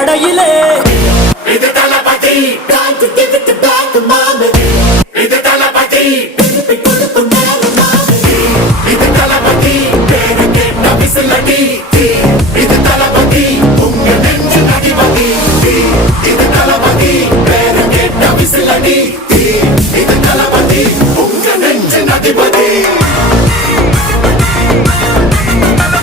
படையிலே இது தளபதி time to give it back to mama இது தளபதி திருப்பி கொடுக்கும் நேரம் இது தளபதி பேரு கேட்ட விசிலடி